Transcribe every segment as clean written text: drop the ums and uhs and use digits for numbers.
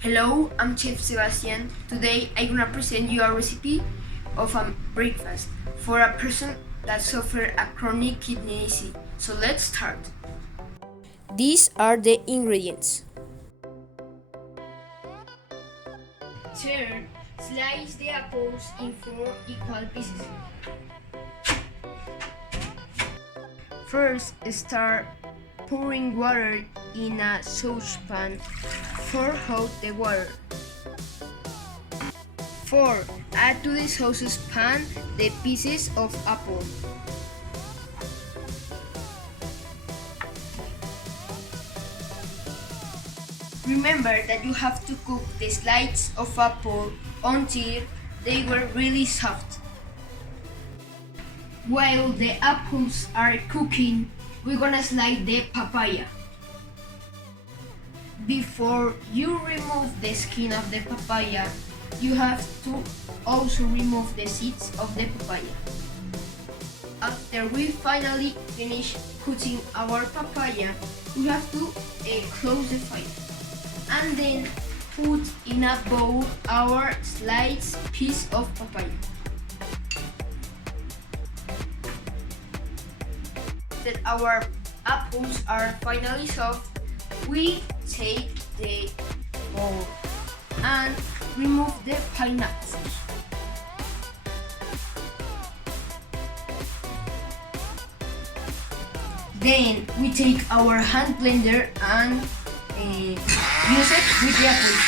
Hello, I'm Chef Sebastian. Today I'm gonna present you a recipe of a breakfast for a person that suffers a chronic kidney disease. So let's start. These are the ingredients. Third, slice the apples in 4 equal pieces. First, start pouring water in a saucepan. Pour out the water. 4. Add to the saucepan the pieces of apple. Remember that you have to cook the slices of apple until they were really soft. While the apples are cooking, we're gonna slide the papaya. Before you remove the skin of the papaya, you have to also remove the seeds of the papaya. After we finally finish cutting our papaya, we have to close the fire and then put in a bowl our sliced piece of papaya. That our apples are finally soft, we take the bowl and remove the pineapples. Then we take our hand blender and use it with the apples.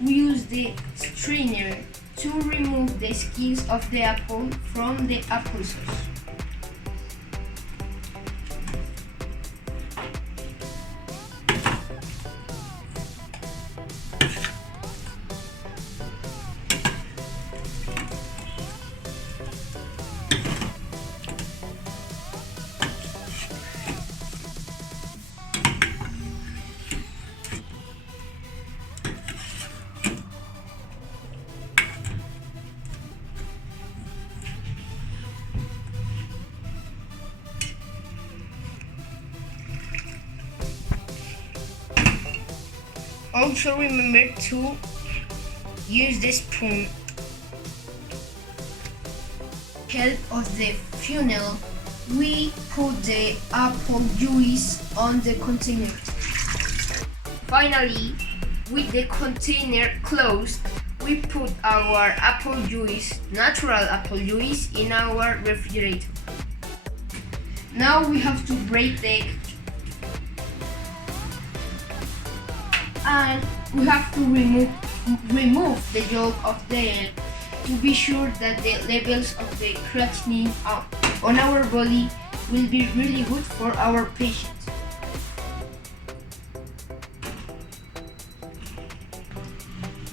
We use the strainer to remove the skins of the apple from the applesauce. Also remember to use the spoon. Help of the funnel, we put the apple juice on the container. Finally, with the container closed, we put our apple juice, natural apple juice, in our refrigerator. Now we have to break the egg. And we have to remove the yolk of the egg to be sure that the levels of the creatinine on our body will be really good for our patient.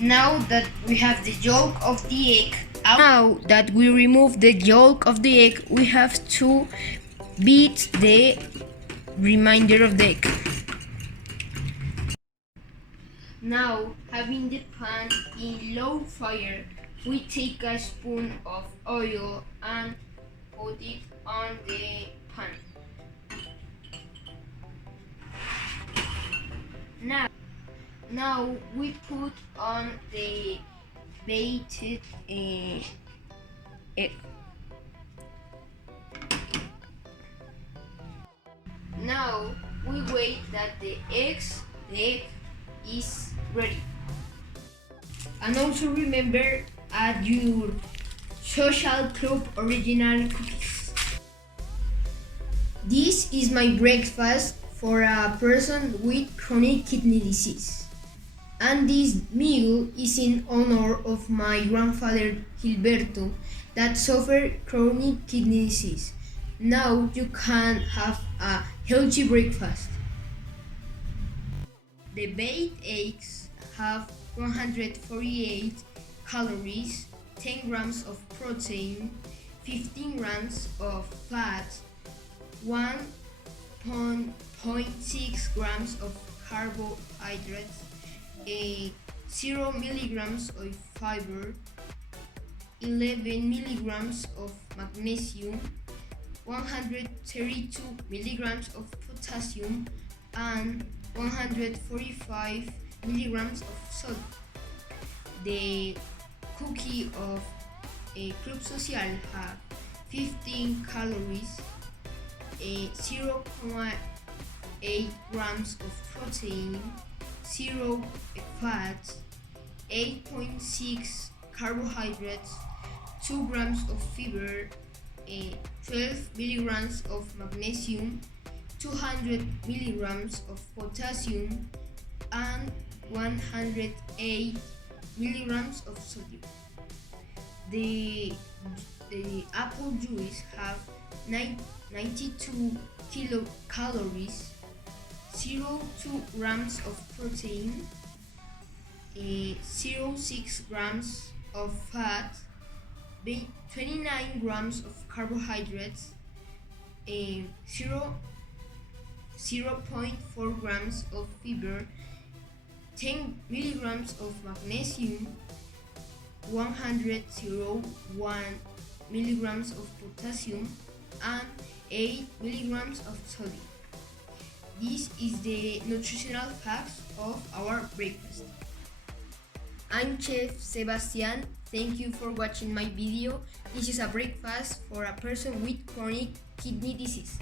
Now that we have the yolk of the egg out, now that we remove the yolk of the egg, we have to beat the remainder of the egg. Now, having the pan in low fire, we take a spoon of oil and put it on the pan. Now we put on the beaten egg. Now we wait that the egg is ready. And also remember, add your social club original cookies. This is my breakfast for a person with chronic kidney disease. And this meal is in honor of my grandfather Gilberto that suffered chronic kidney disease. Now you can have a healthy breakfast. The baked eggs have 148 calories, 10 grams of protein, 15 grams of fat, 1.6 grams of carbohydrates, 0 milligrams of fiber, 11 milligrams of magnesium, 132 milligrams of potassium, and 145 milligrams of sodium. The cookie of a Club Social have 15 calories, 0.8 grams of protein, 0 fats, 8.6 carbohydrates, 2 grams of fiber, 12 milligrams of magnesium, 200 milligrams of potassium, and 108 milligrams of sodium. The apple juice have 92 kilocalories, 0.2 grams of protein, 0.6 grams of fat, 29 grams of carbohydrates, 0.4 grams of fiber, 10 milligrams of magnesium, 101 milligrams of potassium, and 8 milligrams of sodium. This is the nutritional facts of our breakfast. I'm Chef Sebastian. Thank you for watching my video. This is a breakfast for a person with chronic kidney disease.